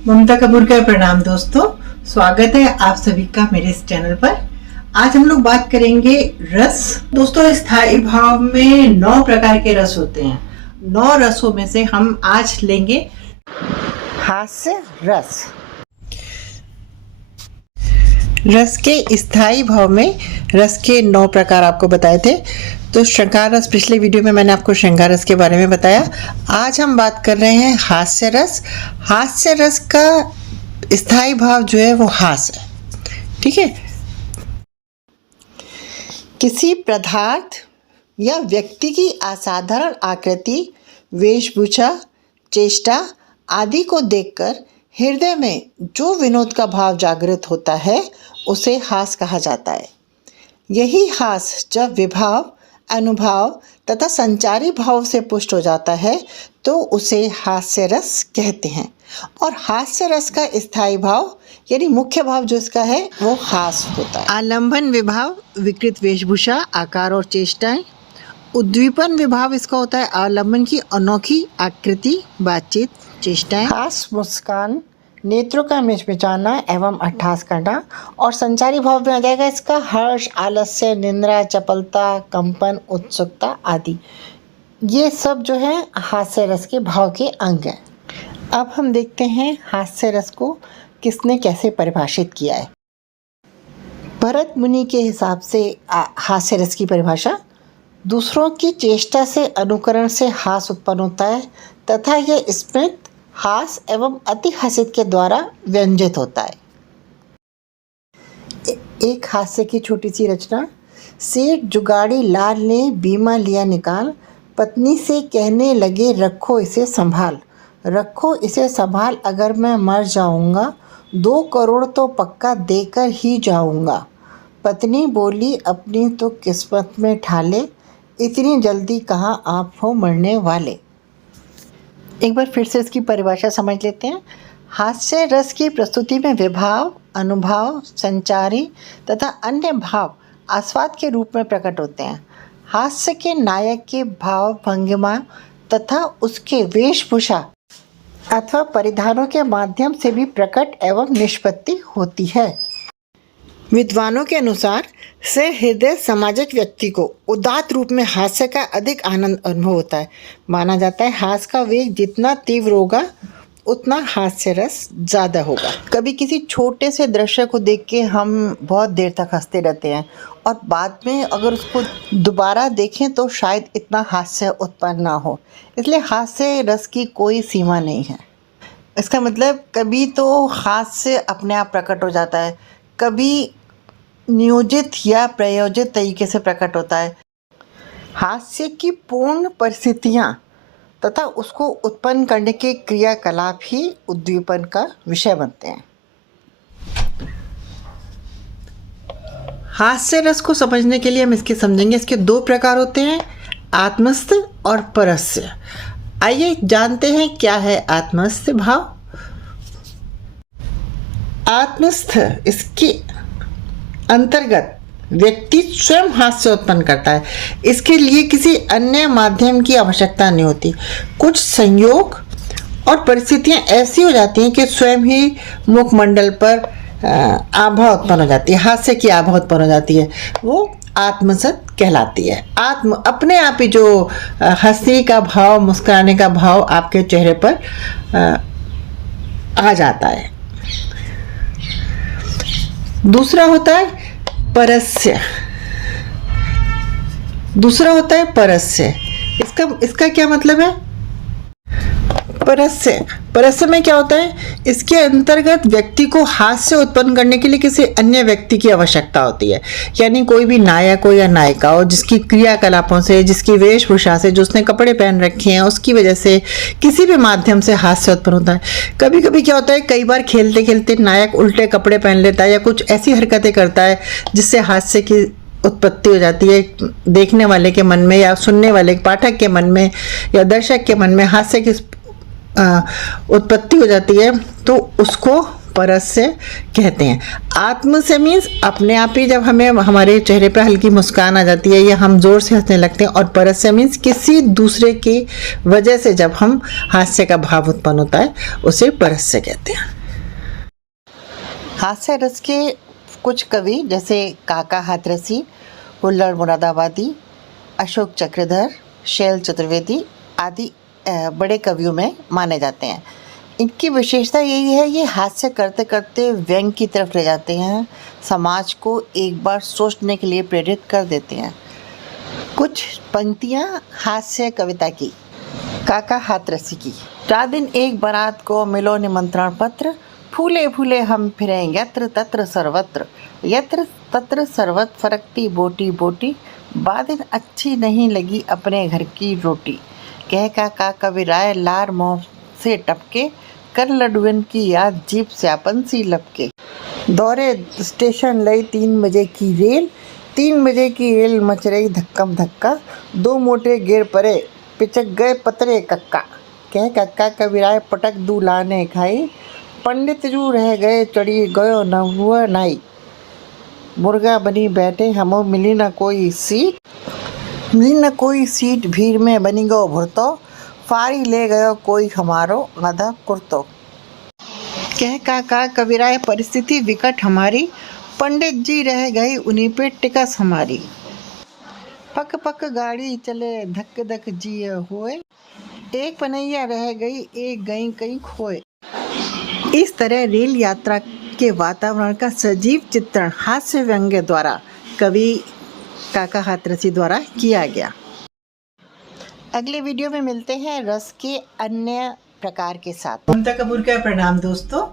ममता कपूर का प्रणाम दोस्तों। स्वागत है आप सभी का मेरे इस चैनल पर। आज हम लोग बात करेंगे रस। दोस्तों, स्थायी भाव में 9 प्रकार के रस होते हैं। 9 रसों में से हम आज लेंगे हास्य रस। रस के स्थायी भाव में रस के 9 प्रकार आपको बताए थे। तो श्रृंगार रस, पिछले वीडियो में मैंने आपको श्रृंगार रस के बारे में बताया। आज हम बात कर रहे हैं हास्य रस। हास्य रस का स्थायी भाव जो है वो हास है। ठीक है। किसी पदार्थ या व्यक्ति की असाधारण आकृति, वेशभूषा, चेष्टा आदि को देखकर हृदय में जो विनोद का भाव जागृत होता है उसे हास कहा जाता है। यही हास जब विभाव, अनुभाव तथा संचारी भाव से पुष्ट हो जाता है तो उसे हास्य रस कहते हैं। और हास्य रस का स्थायी भाव यानी मुख्य भाव जो इसका है वो हास होता है। आलंबन विभाव, विकृत वेशभूषा, आकार और चेष्टाएं। उद्दीपन विभाव इसका होता है आलंबन की अनोखी आकृति, बातचीत, चेष्टाएं। हास मुस्कान, नेत्रों का मिचमिचाना एवं अट्टहास करना। और संचारी भाव में आ जाएगा इसका हर्ष, आलस्य, निंद्रा, चपलता, कंपन, उत्सुकता आदि। ये सब जो है हास्य रस के भाव के अंग हैं। अब हम देखते हैं हास्य रस को किसने कैसे परिभाषित किया है। भरत मुनि के हिसाब से हास्य रस की परिभाषा: दूसरों की चेष्टा से, अनुकरण से हास उत्पन्न होता है तथा यह स्मित, हास एवं अति हसित के द्वारा व्यंजित होता है। एक हास्य की छोटी सी रचना: सेठ जुगाड़ी लाल ने बीमा लिया निकाल, पत्नी से कहने लगे रखो इसे संभाल, रखो इसे संभाल अगर मैं मर जाऊंगा, 2 करोड़ तो पक्का देकर ही जाऊंगा। पत्नी बोली अपनी तो किस्मत में ठाले, इतनी जल्दी कहाँ आप हो मरने वाले। एक बार फिर से इसकी परिभाषा समझ लेते हैं। हास्य रस की प्रस्तुति में विभाव, अनुभाव, संचारी तथा अन्य भाव आस्वाद के रूप में प्रकट होते हैं। हास्य के नायक के भाव, भंगिमा तथा उसके वेशभूषा अथवा परिधानों के माध्यम से भी प्रकट एवं निष्पत्ति होती है। विद्वानों के अनुसार सहृदय सामाजिक व्यक्ति को उदात्त रूप में हास्य का अधिक आनंद अनुभव होता है। माना जाता है हास्य का वेग जितना तीव्र होगा उतना हास्य रस ज़्यादा होगा। कभी किसी छोटे से दृश्य को देख के हम बहुत देर तक हंसते रहते हैं और बाद में अगर उसको दोबारा देखें तो शायद इतना हास्य उत्पन्न ना हो। इसलिए हास्य रस की कोई सीमा नहीं है। इसका मतलब कभी तो हास्य अपने आप प्रकट हो जाता है, कभी नियोजित या प्रयोजित तरीके से प्रकट होता है। हास्य की पूर्ण परिस्थितियाँ तथा उसको उत्पन्न करने के क्रियाकलाप ही उद्दीपन का विषय बनते हैं। हास्य रस को समझने के लिए हम इसके समझेंगे। इसके 2 प्रकार होते हैं, आत्मस्थ और परस्य। आइए जानते हैं क्या है आत्मस्थ भाव। आत्मस्थ, इसके अंतर्गत व्यक्ति स्वयं हास्य उत्पन्न करता है। इसके लिए किसी अन्य माध्यम की आवश्यकता नहीं होती। कुछ संयोग और परिस्थितियां ऐसी हो जाती हैं कि स्वयं ही मुखमंडल पर आभा उत्पन्न हो जाती है, हास्य की आभा उत्पन्न हो जाती है, वो आत्मसत कहलाती है। अपने आप ही जो हंसी का भाव, मुस्कुराने का भाव आपके चेहरे पर आ जाता है। दूसरा होता है परस्य। इसका क्या मतलब है? परस्य में क्या होता है? इसके अंतर्गत व्यक्ति को हास्य उत्पन्न करने के लिए किसी अन्य व्यक्ति की आवश्यकता होती है। यानी कोई भी नायक हो या नायिका हो जिसकी क्रियाकलापों से, जिसकी वेशभूषा से, जो उसने कपड़े पहन रखे हैं उसकी वजह से किसी भी माध्यम से हास्य उत्पन्न होता है। कभी कभी क्या होता है, कई बार खेलते खेलते नायक उल्टे कपड़े पहन लेता है या कुछ ऐसी हरकतें करता है जिससे हास्य की उत्पत्ति हो जाती है। देखने वाले के मन में या सुनने वाले पाठक के मन में या दर्शक के मन में हास्य की उत्पत्ति हो जाती है, तो उसको परस से कहते हैं। आत्म से मीन्स अपने आप ही जब हमें हमारे चेहरे पर हल्की मुस्कान आ जाती है या हम जोर से हंसने लगते हैं, और परस से मीन्स किसी दूसरे की वजह से जब हम हास्य का भाव उत्पन्न होता है उसे परस से कहते हैं। हास्य रस के कुछ कवि जैसे काका हाथरसी, हुल्लड़ मुरादाबादी, अशोक चक्रधर, शैल चतुर्वेदी आदि बड़े कवियों में माने जाते हैं। इनकी विशेषता यही है, ये हास्य करते करते व्यंग की तरफ ले जाते हैं, समाज को एक बार सोचने के लिए प्रेरित कर देते हैं। कुछ पंक्तियाँ हास्य कविता की। काका हाथरसी की। रात दिन एक बारात को मिलो निमंत्रण पत्र, फूले फूले हम फिरें यत्र तत्र सर्वत्र, यत्र तत्र सर्वत्र फरकती बोटी बोटी, बादिन अच्छी नहीं लगी अपने घर की रोटी। कह काका कविराय लार मुँह से टपके, कर लडुअन की याद जीप स्यापन सी लपके। दौरे स्टेशन लई 3 बजे की रेल, 3 बजे की रेल मच रही धक्कम धक्का, 2 मोटे गिर पड़े पिचक गए पतरे कक्का। कह कक्का कविराय पटक दूलाने खाई, पंडित जू रह गए चढ़ी गयो न हुआ नाई। मुर्गा बनी बैठे हमो मिली न कोई सीट, मिली न कोई सीट भीड़ में बनी गो भुरतो, फारी ले गयो कोई हमारो आधा कुर्तो। कह काका कविराय परिस्थिति विकट हमारी, पंडित जी रह गई उन्हीं पे टिकस हमारी। पक पक गाड़ी चले धक धक जिए हुए, एक पनैया रह गई एक गई कहीं खोए। इस तरह रेल यात्रा के वातावरण का सजीव चित्रण हास्य व्यंग्य द्वारा कवि काका हाथरसी द्वारा किया गया। अगले वीडियो में मिलते हैं रस के अन्य प्रकार के साथ। ममता कपूर का प्रणाम दोस्तों।